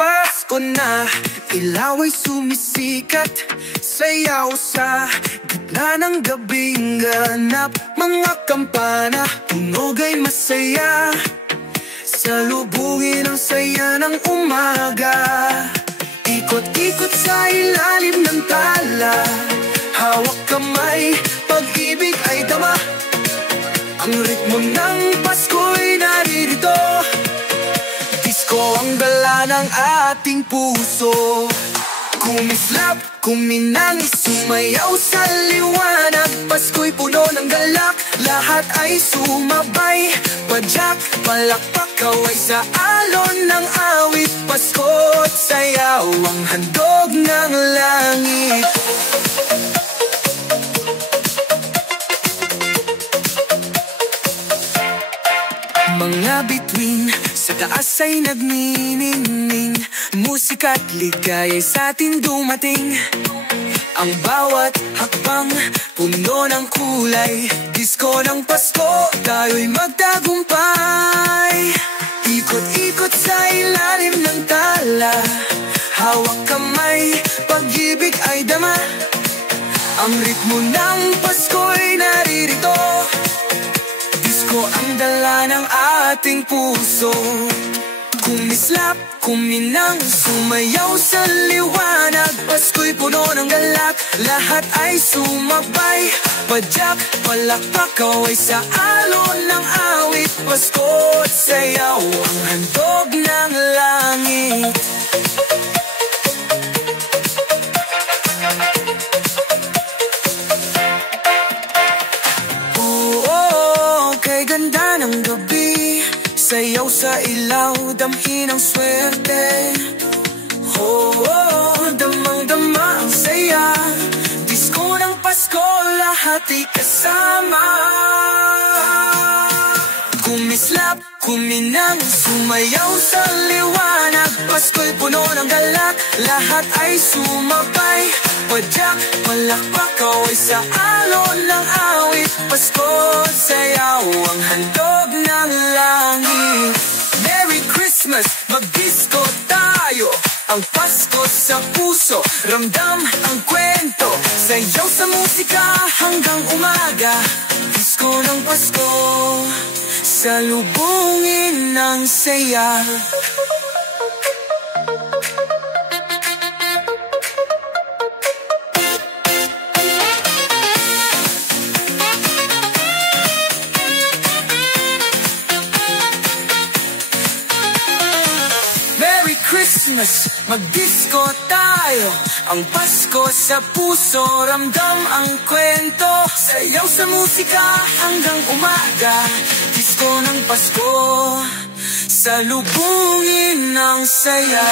Pasko na, ilaw ay sumisikat, sayaw sa gitna ng gabing ganap. Mga kampana, tunog ay masaya, salubungin ang saya ng umaga. Ikot-ikot sa ilalim ng tala, hawak kamay, pag-ibig ay dama. Ang ritmo ng Pasko'y naririto, disco ang dala ng ating puso. Kumislap, kuminang, sumayaw sa liwanag. Pasko'y puno ng galak, lahat ay sumabay. Padyak, palakpak, kaway sa alon ng awit. Pasko't sayaw, ang handog ng langit. Mga bituin sa taas ay nagniningning, musika at ligaya'y sa atin dumating. Ang bawat hakbang puno ng kulay, disko ng Pasko, tayo'y magtagumpay. Ikot-ikot sa ilalim ng tala, hawak kamay, pag-ibig ay dama. Ang ritmo ng Pasko'y naririto, disco ang dala ng ating puso. Kumislap, kuminang, sumayaw sa liwanag. Pasko'y puno ng galak, lahat ay sumabay. Padyak, palakpak, kaway sa alon ng awit. Pasko't sayaw, ang handog ng langit. Kay ganda ng gabi, sayaw sa ilaw, damhin ang swerte. Damang-dama ang saya, disko ng Pasko, lahat ay kasama. Kumislap, kuminang, sumayaw sa liwanag. Pasko'y puno ng galak, lahat ay sumabay. Padyak, palakpak, kaway sa alon ng awit. Pasko't sayaw, ang handog ng langit. Merry Christmas, mag-disco tayo. Ang Pasko sa puso, ramdam ang kwento. Sayaw sa musika hanggang umaga. Disko ng Pasko, salubungin ng saya. Christmas, mag-disco tayo. Ang Pasko sa puso, ramdam ang kwento. Sayaw sa musika hanggang umaga. Disco ng Pasko, salubungin ng saya.